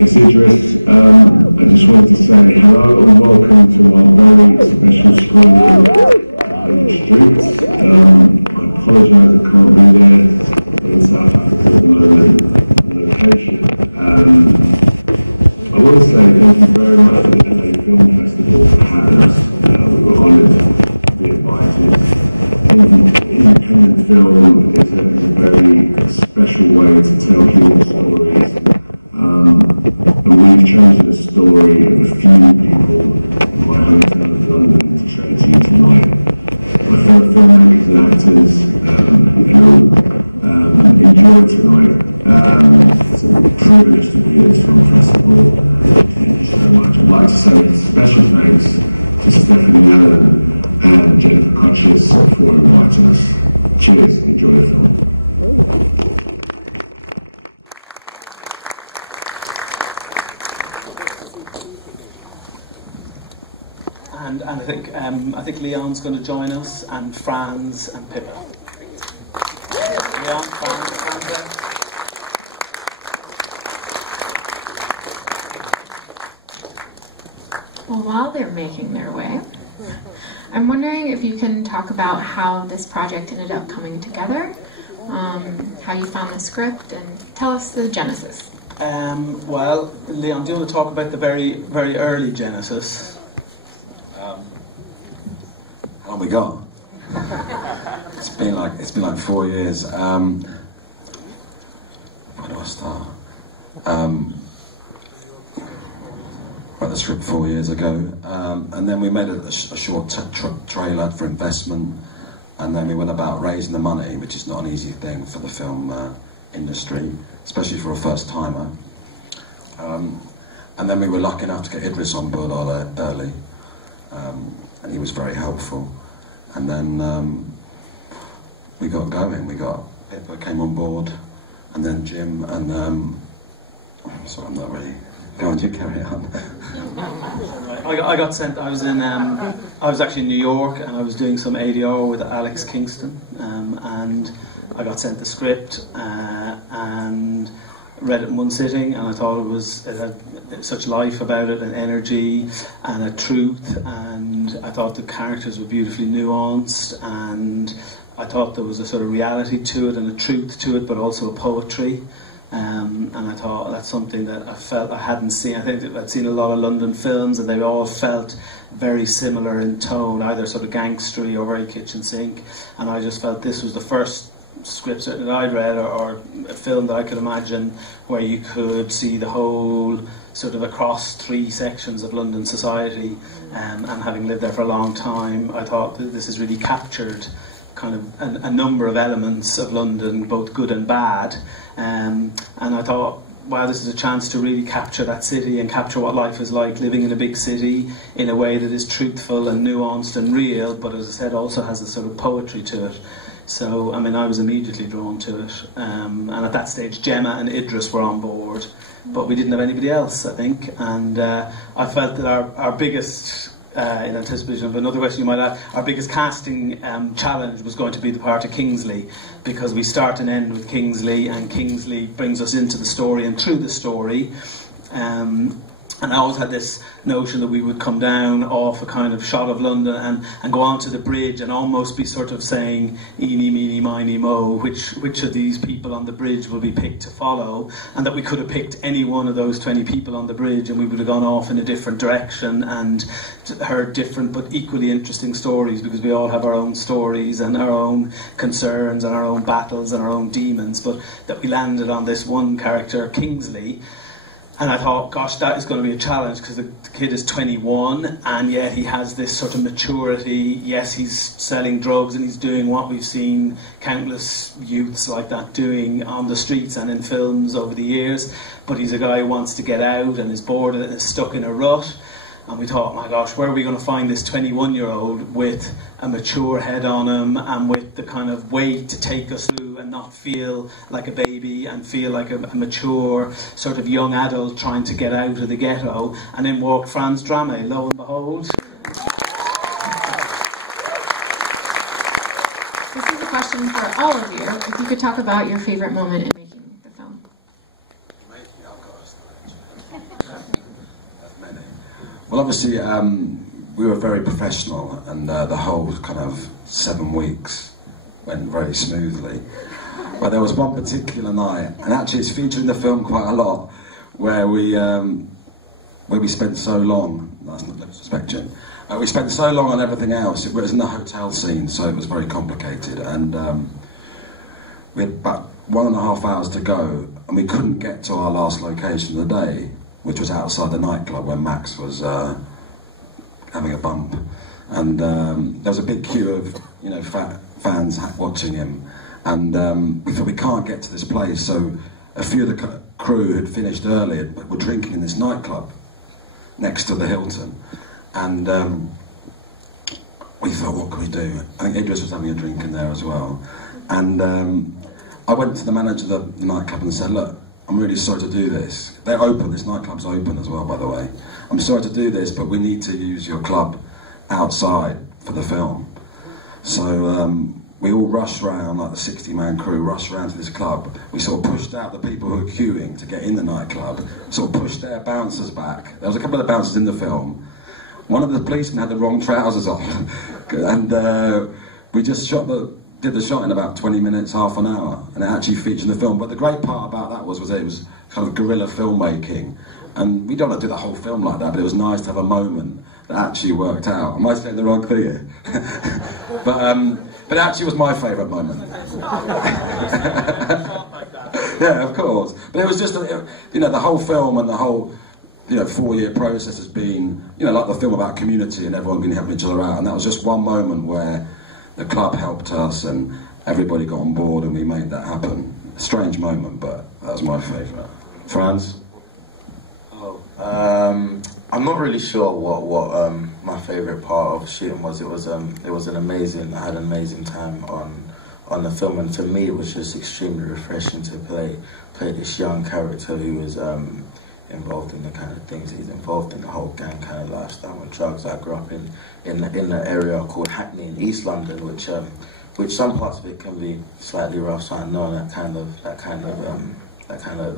It's Idris. I just wanted to say hello and welcome to our very special school on the streets. I apologise I can't be here. It's at the moment location. I will say thank you very much for the film festival for having us. We're honoured with my independent film is a very special way to tell your story. We've chosen the story of a few people who I hope have fun to see tonight. My fellow filmmakers and actors, if you'll enjoy tonight, it's a privilege to be at this film festival. So I'd like to say a special thanks to Stephanie and Pippa Cross for inviting us. Cheers, enjoy the film. And I think Leon's going to join us, and Franz and Pippa. Leon, Franz, and Well, while they're making their way, I'm wondering if you can talk about how this project ended up coming together, how you found the script, and tell us the genesis. Well, Leon, do you want to talk about the very, very early genesis? How long we got? It's been like 4 years. Where do I start? Wrote the script 4 years ago, and then we made a short trailer for investment, and then we went about raising the money, which is not an easy thing for the film industry, especially for a first timer. And then we were lucky enough to get Idris on board early, and he was very helpful. And then we got going. Pippa came on board, and then Jim, and sorry, I'm not really. Go on, you carry on. I got sent. I was actually in New York, and I was doing some ADR with Alex Kingston, and I got sent the script and read it in one sitting, and I thought it had such life about it, and energy, and a truth, and I thought the characters were beautifully nuanced, and I thought there was a sort of reality to it and a truth to it, but also a poetry. And I thought that's something that I felt I hadn't seen. I think I'd seen a lot of London films, and they all felt very similar in tone, either sort of gangstery or very kitchen sink. And I just felt this was the first script that I'd read, or a film that I could imagine where you could see the whole sort of across 3 sections of London society. And having lived there for a long time, I thought that this has really captured kind of a number of elements of London, both good and bad. And I thought, wow, this is a chance to really capture that city and capture what life is like living in a big city in a way that is truthful and nuanced and real, but as I said, also has a sort of poetry to it. So, I mean, I was immediately drawn to it. And at that stage, Gemma and Idris were on board, but we didn't have anybody else, I think. And I felt that our biggest, in anticipation of another question you might ask, our biggest casting challenge was going to be the part of Kingsley, because we start and end with Kingsley, and Kingsley brings us into the story and through the story. And I always had this notion that we would come down off a kind of shot of London and go onto the bridge and almost be sort of saying, eeny, meeny, miny, mo, which of these people on the bridge will be picked to follow, and that we could have picked any one of those 20 people on the bridge and we would have gone off in a different direction and heard different but equally interesting stories, because we all have our own stories and our own concerns and our own battles and our own demons, but that we landed on this one character, Kingsley. And I thought, gosh, that is going to be a challenge, because the kid is 21 and yet he has this sort of maturity. Yes, he's selling drugs and he's doing what we've seen countless youths like that doing on the streets and in films over the years, but he's a guy who wants to get out and is bored and is stuck in a rut. And we thought, my gosh, where are we going to find this 21-year-old with a mature head on him and with the kind of weight to take us through and not feel like a baby and feel like a mature sort of young adult trying to get out of the ghetto? And in walked Franz Drameh, lo and behold. This is a question question for all of you. If you could talk about your favorite moment in making the film. Well, obviously, we were very professional, and the whole kind of 7 weeks went very smoothly. But there was one particular night, and actually it's featured in the film quite a lot, where we spent so long. That's not disrespecting. We spent so long on everything else. It was in the hotel scene, so it was very complicated, and we had about 1.5 hours to go, and we couldn't get to our last location of the day, which was outside the nightclub where Max was having a bump, and there was a big queue of fans watching him, and we thought we can't get to this place, so a few of the crew had finished early but were drinking in this nightclub next to the Hilton, and we thought, what can we do? I think Idris was having a drink in there as well, and I went to the manager of the nightclub and said, look, I'm really sorry to do this. They're open, this nightclub's open as well, by the way. I'm sorry to do this, but we need to use your club outside for the film. So we all rushed round, like the 60-man crew, rushed round to this club. We sort of pushed out the people who were queuing to get in the nightclub, sort of pushed their bouncers back. There was a couple of the bouncers in the film. One of the policemen had the wrong trousers on, and we just did the shot in about 20 minutes, half an hour, and it actually featured in the film. But the great part about that was it was kind of guerrilla filmmaking, and we don't want to do the whole film like that, but it was nice to have a moment that actually worked out. Am I saying the wrong thing here? But it actually was my favourite moment. Yeah, of course. But it was just, the whole film and the whole, 4-year process has been, like the film about community and everyone being helping each other out. And that was just one moment where the club helped us and everybody got on board and we made that happen. A strange moment, but that was my favourite. Franz? I'm not really sure what my favourite part of shooting was. It was an amazing. I had an amazing time on the film, and for me, it was just extremely refreshing to play this young character who was involved in the kind of things he's involved in, the whole gang kind of lifestyle and drugs. I grew up in the area called Hackney in East London, which some parts of it can be slightly rough. So I know that kind of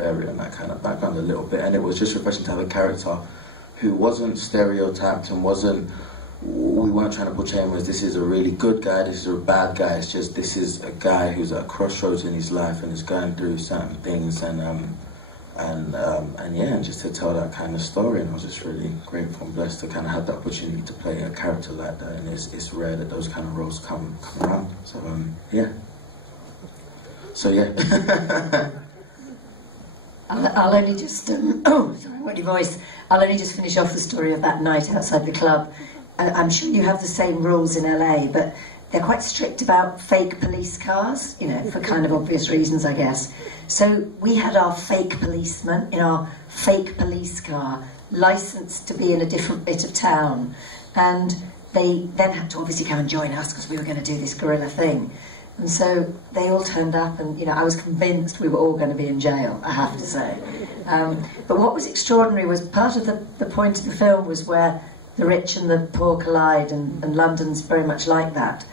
area and that kind of background a little bit, and it was just refreshing to have a character who wasn't stereotyped and we weren't trying to portray him as this is a really good guy, this is a bad guy. It's just this is a guy who's at a crossroads in his life and is going through certain things, and just to tell that kind of story. And I was just really grateful and blessed to kind of have the opportunity to play a character like that, and it's rare that those kind of roles come around. So I'll only just, I'll only just finish off the story of that night outside the club. I'm sure you have the same rules in LA, but they're quite strict about fake police cars, for kind of obvious reasons, I guess. So we had our fake policeman in our fake police car, licensed to be in a different bit of town, and they then had to obviously come and join us because we were going to do this guerrilla thing. And so they all turned up, and I was convinced we were all going to be in jail, I have to say. But what was extraordinary was part of the point of the film was where the rich and the poor collide, and London's very much like that.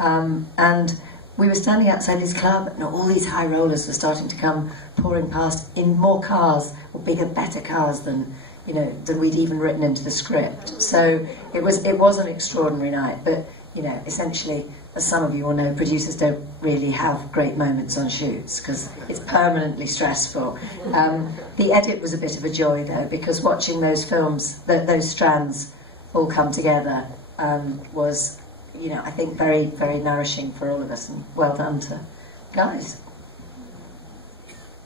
And we were standing outside this club, and all these high rollers were starting to come pouring past in more cars, or bigger, better cars than we'd even written into the script. So it was an extraordinary night, but essentially, as some of you will know, producers don't really have great moments on shoots because it's permanently stressful. The edit was a bit of a joy though, because watching those films, those strands all come together was, I think very, very nourishing for all of us, and well done to guys.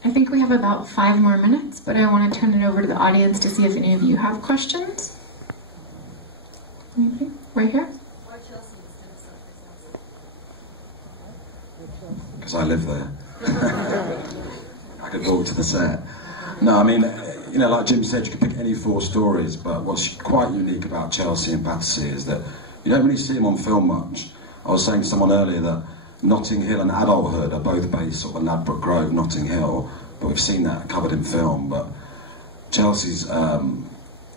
I think we have about 5 more minutes, but I want to turn it over to the audience to see if any of you have questions. Anybody? Right here? Because I live there. I could walk to the set. No, I mean, like Jim said, you could pick any 4 stories, but what's quite unique about Chelsea and Battersea is that you don't really see them on film much. I was saying to someone earlier that Notting Hill and Adulthood are both based sort of in Ladbroke Grove, Notting Hill, but we've seen that covered in film. But Chelsea's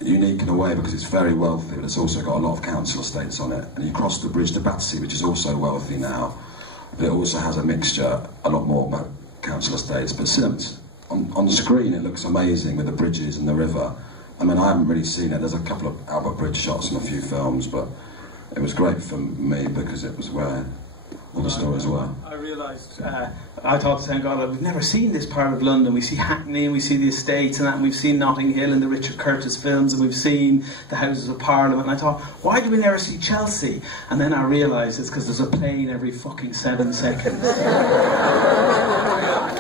unique in a way because it's very wealthy, but it's also got a lot of council estates on it. And you cross the bridge to Battersea, which is also wealthy now. but it also has a mixture, a lot more about council estates. But on the screen it looks amazing with the bridges and the river. I mean, I haven't really seen it. There's a couple of Albert Bridge shots in a few films, but it was great for me because it was where all the stories were. I realised, I thought, thank God, we've never seen this part of London. We see Hackney and we see the estates and that, and we've seen Notting Hill in the Richard Curtis films, and we've seen the Houses of Parliament. And I thought, why do we never see Chelsea? And then I realised it's because there's a plane every fucking 7 seconds.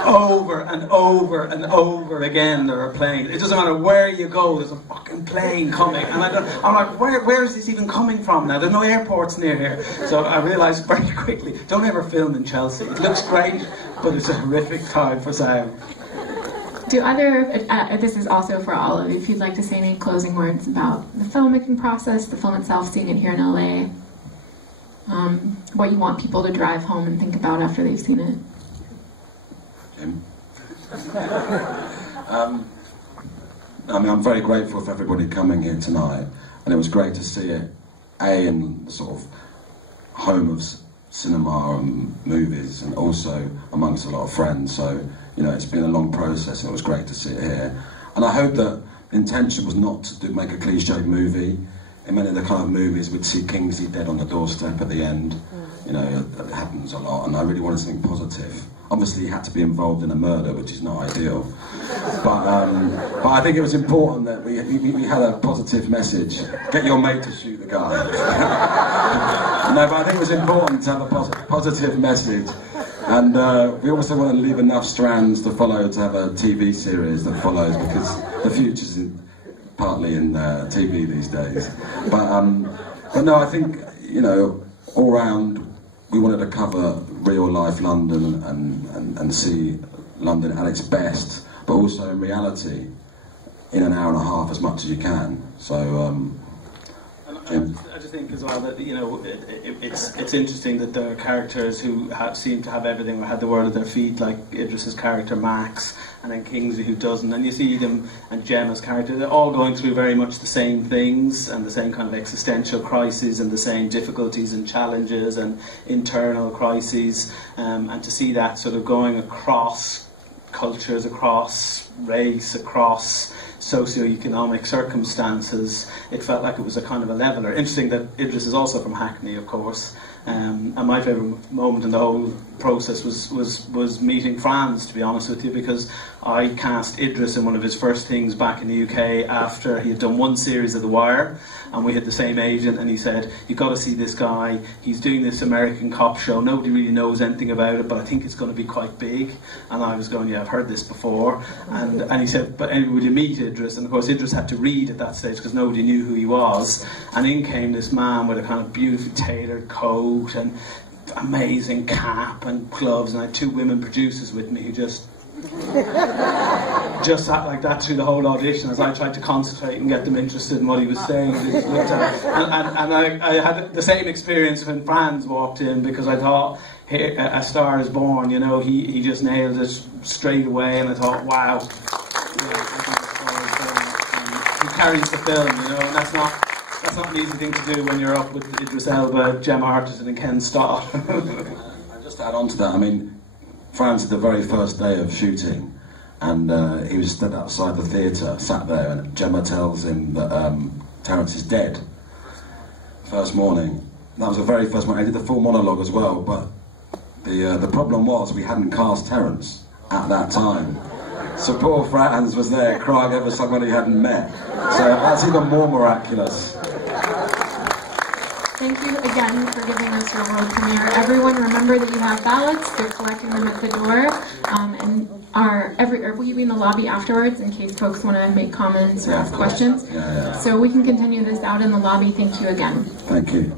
Over and over and over again there are planes. It doesn't matter where you go, there's a fucking plane coming. And I'm like, where is this even coming from now? There's no airports near here. So I realised very quickly, don't ever film in Chelsea. It looks great, but it's a horrific time for sound. Do this is also for all of you, if you'd like to say any closing words about the filmmaking process, the film itself, seeing it here in LA, what you want people to drive home and think about after they've seen it. I mean, I'm very grateful for everybody coming here tonight, and it was great to see it, in the sort of home of cinema and movies, and also amongst a lot of friends. So, you know, it's been a long process, and it was great to see it here. And I hope that the intention was not to make a cliched movie. In many of the kind of movies, we'd see Kingsley dead on the doorstep at the end. You know, that happens a lot, and I really wanted something positive. Obviously, he had to be involved in a murder, which is not ideal. But I think it was important that we had a positive message. Get your mate to shoot the guy. No, but I think it was important to have a positive message. And we also want to leave enough strands to follow to have a TV series that follows, because the future's partly in TV these days. But no, I think, you know, all round, we wanted to cover real life London and see London at its best, but also in reality, in an hour and a half as much as you can. So, I just think as well that, you know, it's interesting that there are characters who seem to have everything or had the world at their feet, like Idris's character Max, and then Kingsley who doesn't, and you see them, and Gemma's character, they're all going through very much the same things and the same kind of existential crises and the same difficulties and challenges and internal crises, and to see that sort of going across cultures, across race, across socio-economic circumstances, it felt like it was a kind of a leveller. Interesting that Idris is also from Hackney, of course, and my favourite moment in the whole process was meeting Franz, to be honest with you, because I cast Idris in one of his first things back in the UK after he had done one series of The Wire, and we had the same agent, and he said, you've got to see this guy, he's doing this American cop show, nobody really knows anything about it, but I think it's going to be quite big. And I was going, yeah, I've heard this before. And he said, but anyway, will you meet Idris? And of course Idris had to read at that stage because nobody knew who he was, and in came this man with a kind of beautifully tailored coat and amazing cap and gloves, and I had 2 women producers with me who just sat like that through the whole audition as I tried to concentrate and get them interested in what he was saying. And I had the same experience when Franz walked in, because I thought, hey, A Star Is Born, you know, he just nailed it straight away, and I thought, wow, he carries the film, you know, and that's not an easy thing to do when you're up with Idris Elba, Gemma, Arterton and Ken Stott. Just to add on to that, I mean, Franz, the very first day of shooting, and he was stood outside the theatre, sat there, and Gemma tells him that Terence is dead. First morning. That was the very first morning. I did the full monologue as well, but the problem was we hadn't cast Terence at that time. So poor Franz was there crying over someone he hadn't met. So that's even more miraculous. Thank you again for giving us your world premiere. Everyone, remember that you have ballots. They're collecting them at the door, and will you be in the lobby afterwards in case folks want to make comments or ask questions? Yeah. So we can continue this out in the lobby. Thank you again. Thank you.